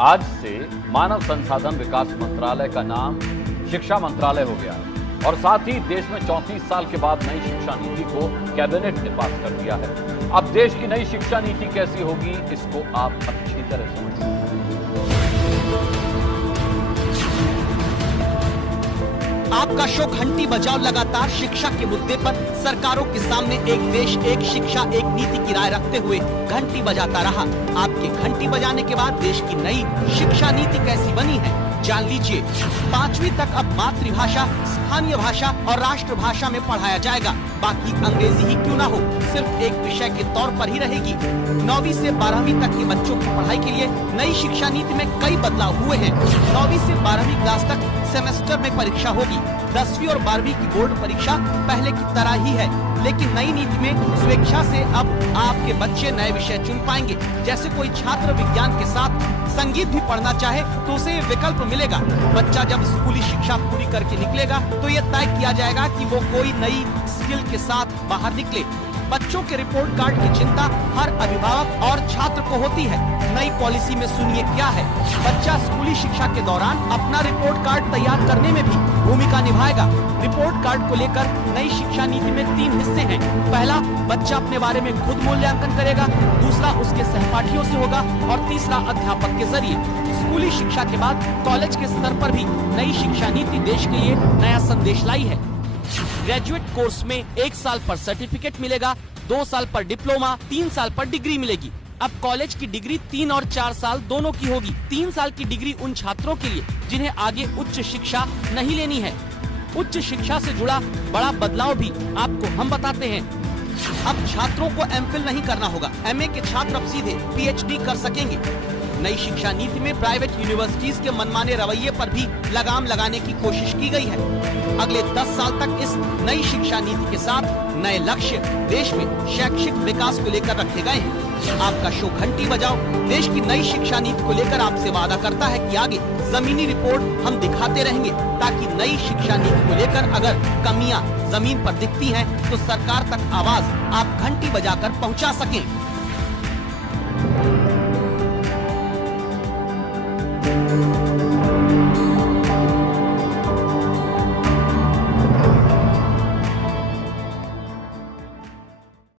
आज से मानव संसाधन विकास मंत्रालय का नाम शिक्षा मंत्रालय हो गया है और साथ ही देश में 34 साल के बाद नई शिक्षा नीति को कैबिनेट ने पास कर दिया है। अब देश की नई शिक्षा नीति कैसी होगी, इसको आप अच्छी तरह समझिए। आपका शो घंटी बजाओ लगातार शिक्षा के मुद्दे पर सरकारों के सामने एक देश एक शिक्षा एक नीति की राय रखते हुए घंटी बजाता रहा। आपके घंटी बजाने के बाद देश की नई शिक्षा नीति कैसी बनी है जान लीजिए। 5वीं तक अब मातृभाषा, स्थानीय भाषा और राष्ट्रभाषा में पढ़ाया जाएगा। बाकी अंग्रेजी ही क्यों ना हो, सिर्फ एक विषय के तौर पर ही रहेगी। 9वीं से 12वीं तक के बच्चों की पढ़ाई के लिए नई शिक्षा नीति में कई बदलाव हुए हैं। 9वीं से 12वीं क्लास तक सेमेस्टर में परीक्षा होगी। 10वीं और 12वीं की बोर्ड परीक्षा पहले की तरह ही है, लेकिन नई नीति में स्वेच्छा से अब आपके बच्चे नए विषय चुन पाएंगे। जैसे कोई छात्र विज्ञान के साथ संगीत भी पढ़ना चाहे तो उसे ये विकल्प मिलेगा। बच्चा जब स्कूली शिक्षा पूरी करके निकलेगा तो ये तय किया जाएगा कि वो कोई नई स्किल के साथ बाहर निकले। बच्चों के रिपोर्ट कार्ड की चिंता हर अभिभावक और छात्र को होती है। नई पॉलिसी में सुनिए क्या है। बच्चा स्कूली शिक्षा के दौरान अपना रिपोर्ट कार्ड तैयार करने में भी भूमिका निभाएगा। रिपोर्ट कार्ड को लेकर नई शिक्षा नीति में 3 हिस्से हैं। पहला, बच्चा अपने बारे में खुद मूल्यांकन करेगा। दूसरा, उसके सहपाठियों से होगा और तीसरा, अध्यापक के जरिए। स्कूली शिक्षा के बाद कॉलेज के स्तर पर भी नई शिक्षा नीति देश के लिए नया संदेश लाई है। ग्रेजुएट कोर्स में 1 साल पर सर्टिफिकेट मिलेगा, 2 साल पर डिप्लोमा, 3 साल पर डिग्री मिलेगी। अब कॉलेज की डिग्री 3 और 4 साल दोनों की होगी। 3 साल की डिग्री उन छात्रों के लिए जिन्हें आगे उच्च शिक्षा नहीं लेनी है। उच्च शिक्षा से जुड़ा बड़ा बदलाव भी आपको हम बताते हैं। अब छात्रों को एमफिल नहीं करना होगा। एमए के छात्र अब सीधे पीएचडी कर सकेंगे। नई शिक्षा नीति में प्राइवेट यूनिवर्सिटीज के मनमाने रवैये पर भी लगाम लगाने की कोशिश की गई है। अगले 10 साल तक इस नई शिक्षा नीति के साथ नए लक्ष्य देश में शैक्षिक विकास को लेकर रखे गए हैं। आपका शो घंटी बजाओ देश की नई शिक्षा नीति को लेकर आपसे वादा करता है कि आगे जमीनी रिपोर्ट हम दिखाते रहेंगे, ताकि नई शिक्षा नीति को लेकर अगर कमियां जमीन पर दिखती हैं तो सरकार तक आवाज आप घंटी बजाकर पहुंचा सकें।